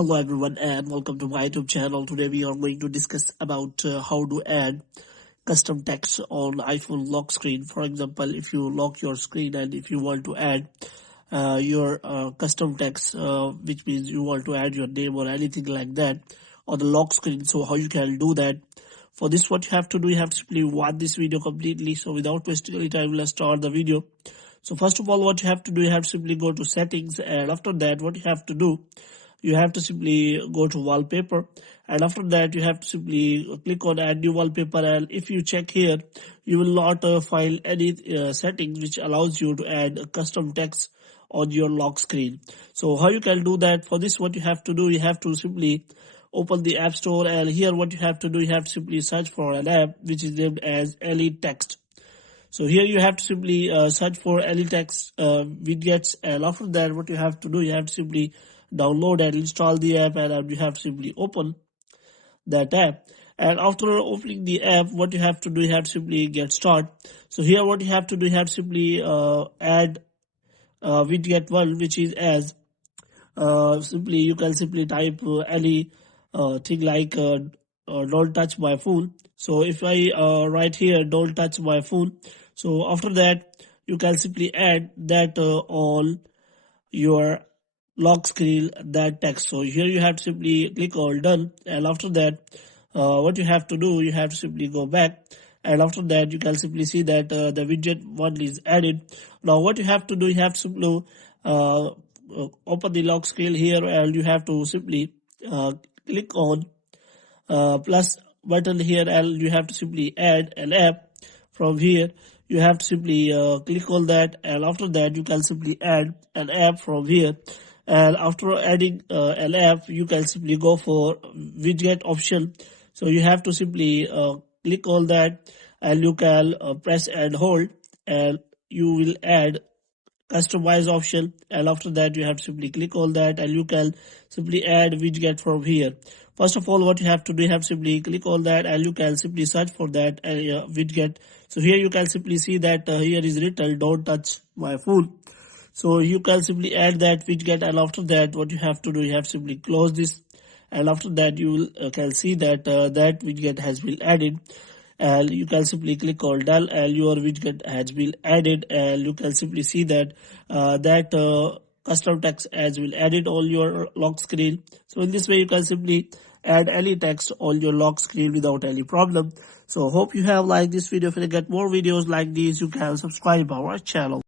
Hello everyone and welcome to my YouTube channel. Today we are going to discuss about how to add custom text on iPhone lock screen. For example, if you lock your screen and if you want to add your custom text, which means you want to add your name or anything like that on the lock screen. So how you can do that? For this, what you have to do, you have to simply watch this video completely. So without wasting any time, let's start the video. So first of all, what you have to do, you have to simply go to settings, and after that what you have to do, you have to simply go to wallpaper, and after that you have to simply click on add new wallpaper. And if you check here, you will not find any settings which allows you to add a custom text on your lock screen. So how you can do that? For this, what you have to do, you have to simply open the app store, and here what you have to do, you have to simply search for an app which is named as Elite Text. So here you have to simply search for Elite Text widgets, and after that what you have to do, you have to simply download and install the app, and you have to simply open that app. And after opening the app, what you have to do, you have to simply get start. So here what you have to do, you have to simply add widget 1, which is as simply you can simply type any thing like don't touch my phone. So if I write here don't touch my phone, so after that you can simply add that on your lock screen, that text. So here you have to simply click on done, and after that what you have to do, you have to simply go back, and after that you can simply see that the widget 1 is added. Now what you have to do, you have to simply open the lock screen here, and you have to simply click on plus button here, and you have to simply add an app. From here you have to simply click on that, and after that you can simply add an app from here. And after adding an app, you can simply go for widget option. So you have to simply click on that, and you can press and hold, and you will add customize option, and after that you have to simply click on that, and you can simply add widget from here. First of all, what you have to do, you have to simply click on that, and you can simply search for that widget. So here you can simply see that here is written don't touch my phone. So you can simply add that widget, and after that what you have to do, you have to simply close this, and after that you can see that that widget has been added, and you can simply click on done, and your widget has been added, and you can simply see that custom text has been added on your lock screen. So in this way you can simply add any text on your lock screen without any problem. So hope you have liked this video. If you get more videos like these, you can subscribe our channel.